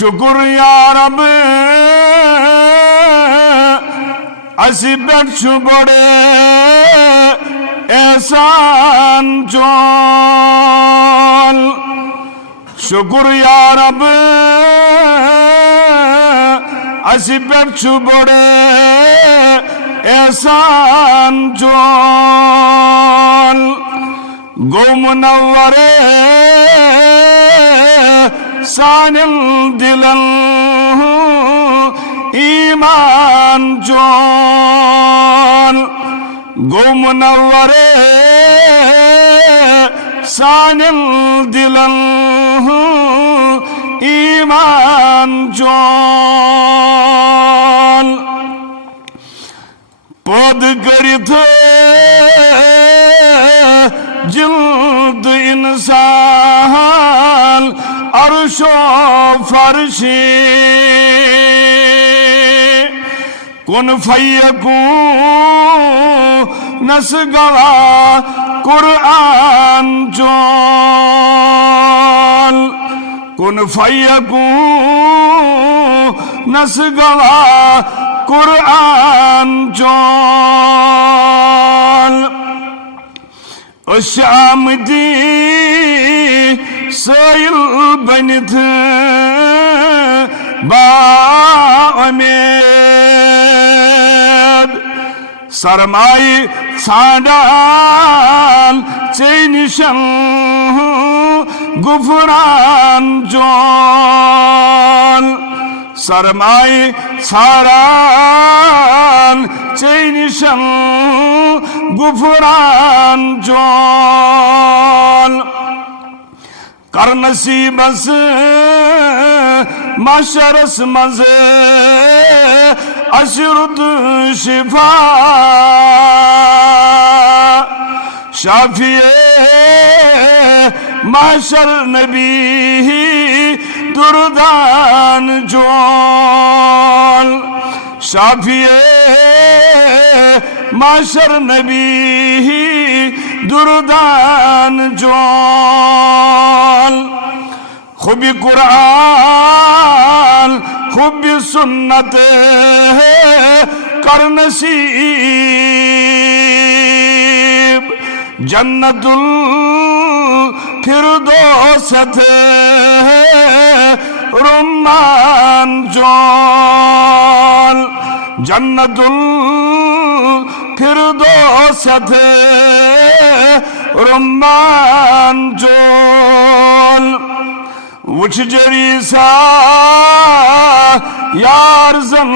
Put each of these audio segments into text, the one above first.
शुक्र या रब असी बेचु बड़े एहसान चोल। शुक्र या रब असी बेचु बड़े एहसान चोल। गो मुनव्वरे सानिल दिलन ईमान चोल। गो मुनव्वरे सानिल दिलन ईमान चोल। पद करित जिल्द इंसान अर्शो फर्शी कुन फयकून नस गवा कुरआन चोल। कुन फयकून नस गवा कुरआन चोल। शामदी सैल बनित बाउमेद सरमाई छाडाल चैनिशन गुफरान चोल। सरमाई छाडाल चैनिशन गुफरान चोल। कर नसीबस मशरस मजे अशरुद शिफा शाफिए माशर नबी दुर्दान जोल। शाफिए माशर नबी दुर्दान जोल। खुबी कुरान खुबी सुन्नत कर नसीब जन्नतुल फिरदौस रुम्मान जोल। जन्नतुल फिरदौस रुम्मान जोल। वुच जरीसा यार जन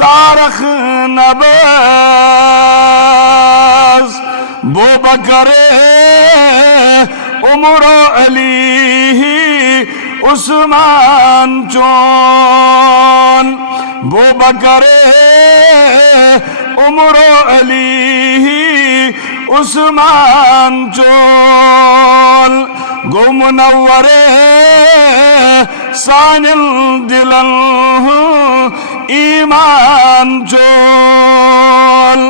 तारख नबाज बो बकरे उमरो अली उस्मान चोल। बो बकरे उमरो अली उस्मान चोल। गो मुनव्वरे सानिल दिलन ईमान चोल।